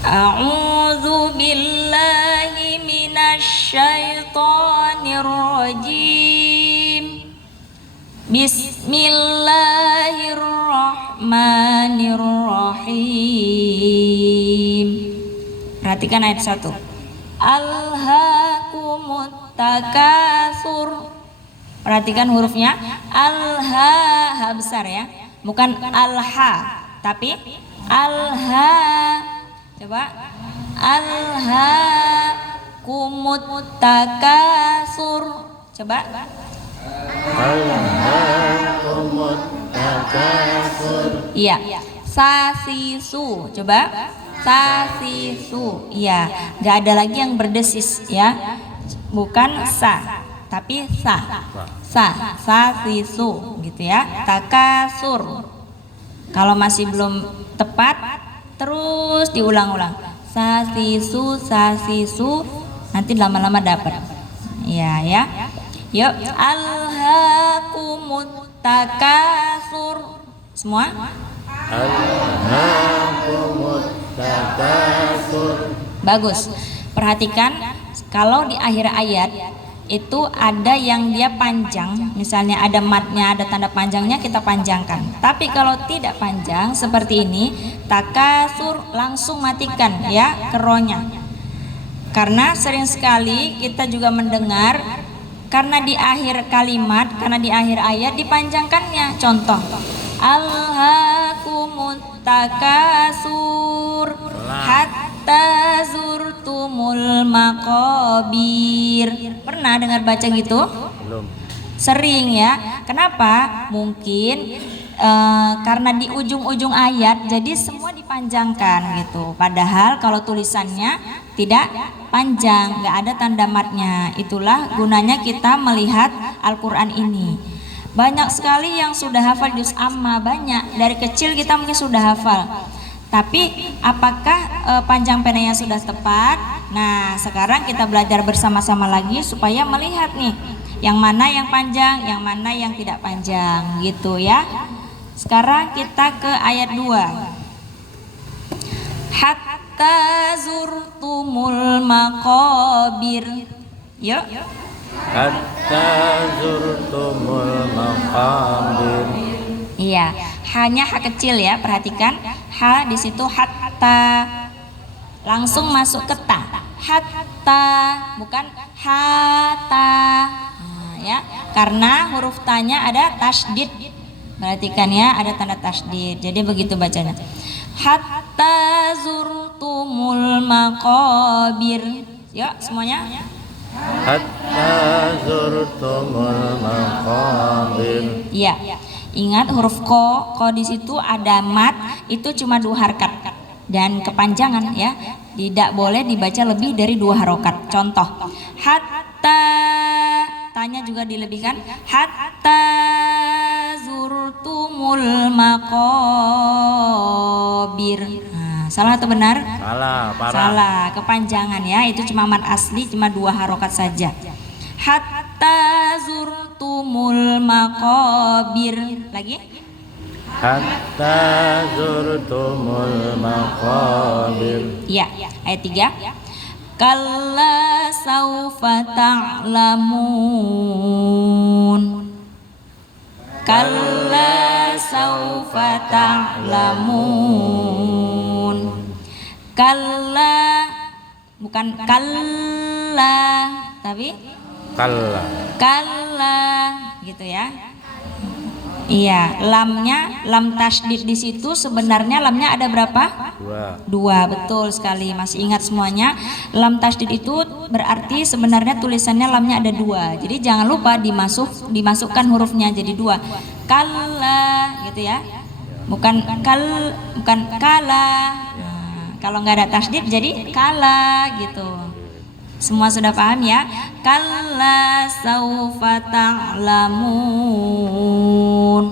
A'udzu billahi minasyaitonir rajim. Bismillahirrahmanirrahim. Perhatikan ayat 1. Alhaakumut takatsur. Perhatikan hurufnya. Alha, ha besar ya. Bukan alha, tapi alha. Coba. Alhaakumut takatsur. Coba. Alhaakumut takatsur. Iya. Sasisu. Coba. Sasisu. Iya. Gak ada lagi yang berdesis ya. Bukan sa, tapi sa. Sasisu gitu ya. Takasur. Kalau masih belum tepat, terus diulang-ulang. Sasisu, nanti lama-lama dapat. Iya ya. Yuk, alhaakumut takatsur. Semua? Alhaakumut takatsur. Bagus. Perhatikan kalau di akhir ayat itu ada yang dia panjang, misalnya ada matnya, ada tanda panjangnya, kita panjangkan. Tapi kalau tidak panjang seperti ini, takatsur langsung matikan ya keronya. Karena sering sekali kita juga mendengar karena di akhir kalimat, karena di akhir ayat dipanjangkannya. Contoh, alhaakumut takatsur hatta zurtumul maqabir. Pernah dengar baca gitu? Belum. Sering ya. Kenapa? Mungkin karena di ujung-ujung ayat jadi semua dipanjangkan gitu. Padahal kalau tulisannya tidak panjang, nggak ada tanda matnya. Itulah gunanya kita melihat Al-Quran ini. Banyak sekali yang sudah hafal juz amma, banyak. Dari kecil kita mungkin sudah hafal. Tapi apakah panjang pendeknya sudah tepat? Nah, sekarang kita belajar bersama-sama lagi supaya melihat nih yang mana yang panjang, yang mana yang tidak panjang gitu ya. Sekarang kita ke ayat 2. Hatta zurtumul maqabir. Yuk. Hatta zurtumul maqabir. Iya, hanya ha kecil ya, perhatikan. Ha di situ hatta. Langsung masuk ke ta. Hatta, bukan hatta. Nah, ya, karena huruf tanya ada tasydid. Perhatikan ya, ada tanda tasydid. Jadi begitu bacanya. Hatta zurtumul maqabir. Yuk semuanya. Hatta zurtumul maqabir. Iya. Ingat huruf ko di situ ada mat, itu cuma 2 harakat dan kepanjangan ya. Tidak boleh dibaca lebih dari 2 harokat. Contoh, hatta, tanya juga dilebihkan. Hatta zurtumul maqabir. Nah, salah atau benar? Salah, parah. Salah, kepanjangan ya. Itu cuma mat asli, cuma 2 harokat saja. Hatta zurtumul maqabir. Lagi? Hatta zurtumul maqabir. Iya, ayat 3. Kalla saufa ta'lamun. Kalla saufa ta'lamun. Kalla, bukan kalla, tapi Kalla. kalla gitu ya. Iya, lamnya, lam tasydid di situ sebenarnya lamnya ada berapa? 2, betul sekali. Masih ingat semuanya? Lam tasydid itu berarti sebenarnya tulisannya lamnya ada 2. Jadi jangan lupa dimasukkan hurufnya jadi 2. Kalla gitu ya. Bukan kala. Nah, kalau nggak ada tasydid jadi kala gitu. Semua sudah paham ya? Kalla saufa ta'lamun.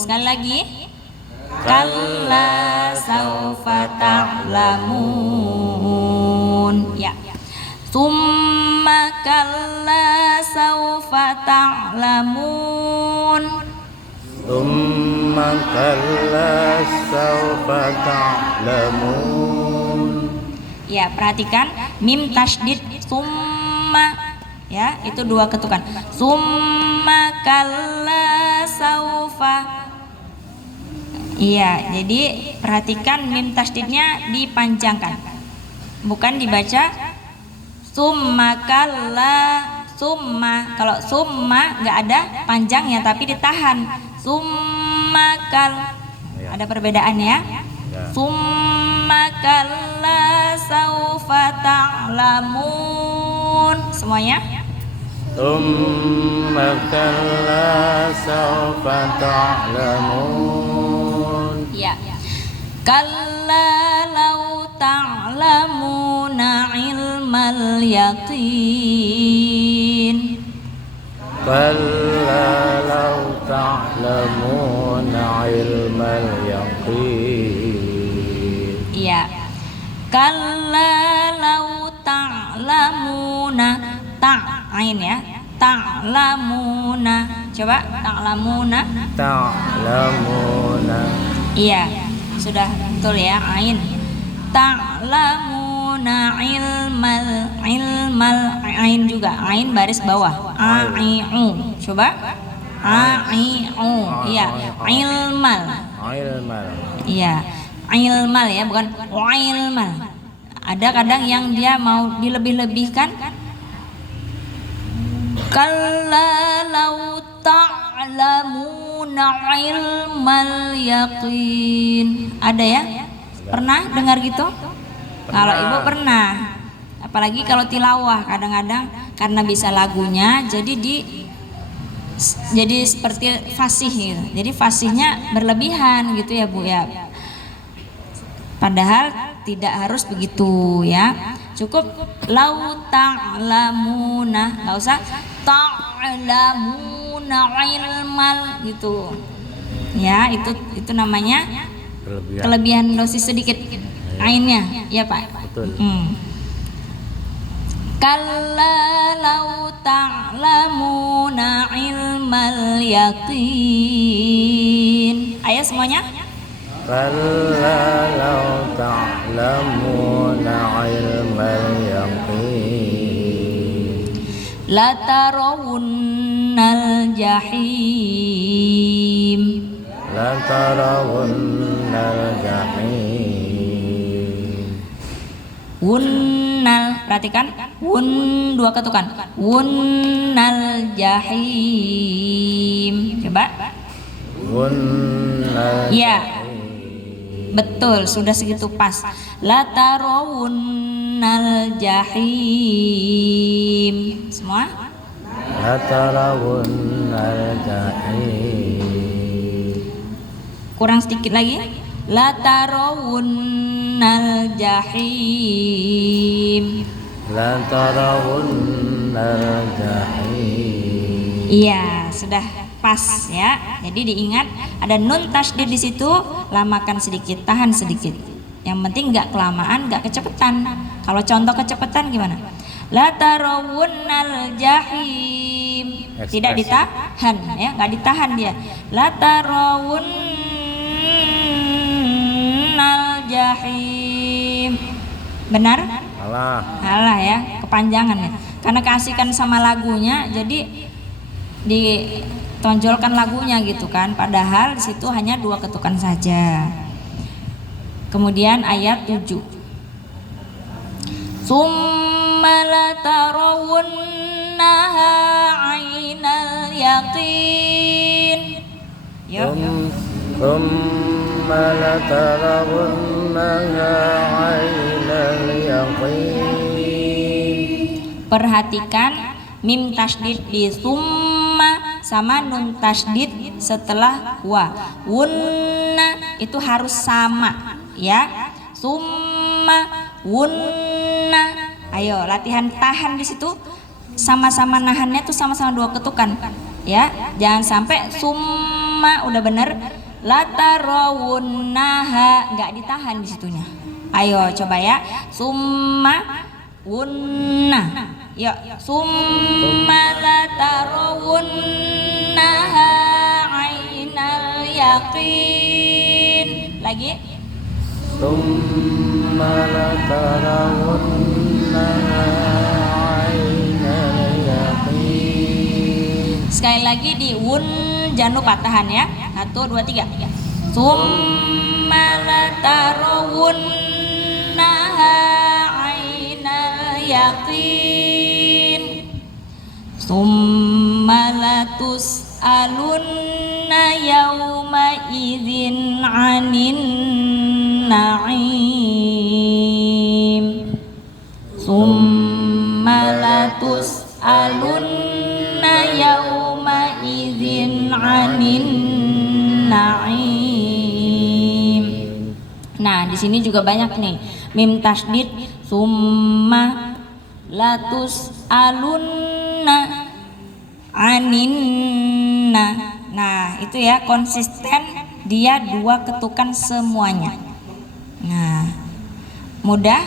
Sekali lagi. Kalla saufa ta'lamun. Ya. Summa kalla saufa ta'lamun. Tsumma kalla saufa ta'lamun. Ya, perhatikan mim tasdid summa, ya, itu 2 ketukan. Summa kalla saufa. Iya, jadi perhatikan mim tasdidnya dipanjangkan, bukan dibaca summa kalla summa. Kalau summa nggak ada panjangnya tapi ditahan. Summa kal, ada perbedaan ya. Summa kalla saufa ta'lamun. Semuanya. Tsumma kalla sawfa ta'lamun. Ya. Kalla law ta'lamuna ilmal yaqin. Kalla law ta'lamuna ilmal yaqin. Iya. Kalla law ta'lamuna ta'ain ya. Ta'lamuna. Coba ta'lamuna. Ta'lamuna. Iya. Sudah betul ya, ain. Ta'lamuna ilmal ain juga. Ain baris bawah. Ai'u. Coba. Ai'u. Iya, ilmal. Ilmal. Iya, ilmal ya, bukan ilmal. Ada kadang yang dia mau dilebih-lebihkan. Kalla law ta'lamuna ilmal yaqin. Ada ya? Pernah dengar gitu? Kalau ibu pernah. Apalagi kalau tilawah, kadang-kadang karena bisa lagunya jadi seperti fasih gitu. Jadi fasihnya berlebihan gitu ya Bu ya. Padahal tidak harus begitu ya. Cukup lau ta'lamuna, enggak usah ta'lamuna ilmal gitu. Ya, itu namanya kelebihan dosis sedikit ainnya, ya Pak. Betul. Kalla lau ta'lamuna ilmal yaqin. Ayo semuanya. Kalla law ta'lamuna ilmal yaqin. La tarawunnal jahim. La tarawunnal jahim. Wunnal, perhatikan, wun 2 ketukan. Wunnal jahim. Coba. Wunnal Ya, betul, sudah segitu pas. La tarawunnal jahim. Semua? La tarawunnal jahim. Kurang sedikit lagi. La tarawunnal jahim. La tarawunnal jahim. Iya, sudah pas ya. Jadi diingat ada nun tasdid di situ, lamakan sedikit, tahan sedikit. Yang penting nggak kelamaan, nggak kecepatan. Kalau contoh kecepatan gimana? La tarawunnal jahim. Tidak ditahan ya, nggak ditahan dia. La tarawunnal jahim. Benar? Alah ya, kepanjangan ya. Karena keasikan sama lagunya, jadi ditonjolkan lagunya gitu kan. Padahal di situ hanya 2 ketukan saja. Kemudian ayat 7. Summa la tarawunnaha 'ainal yaqin. Yuk. Thumma la tarawunnaha 'ainal yaqin. Perhatikan mim tasdid di summa sama nun tasdid setelah wa. Wunna itu harus sama ya. Summa wunna. Ayo latihan tahan di situ. Sama-sama nahannya tuh sama-sama 2 ketukan ya. Jangan sampai summa udah bener la tarawunnaha nggak ditahan di situnya. Ayo coba ya. Summa wunna. Yuk, summa la tarawunnaha 'ainal yaqin. Lagi. Thumma la tarawunnaha Sekali lagi di un jangan lupa tahan ya. 1 2 3. Summa latarawunnaha ainal yaqin. Summa latus'alunna yawma idzin 'anin na'im. Summa latus'alunna yawma idzin 'anin na'im. Nah, di sini juga banyak nih mim tasdid summa latus'alunna aninna. Nah, itu ya konsisten, dia 2 ketukan semuanya. Nah, mudah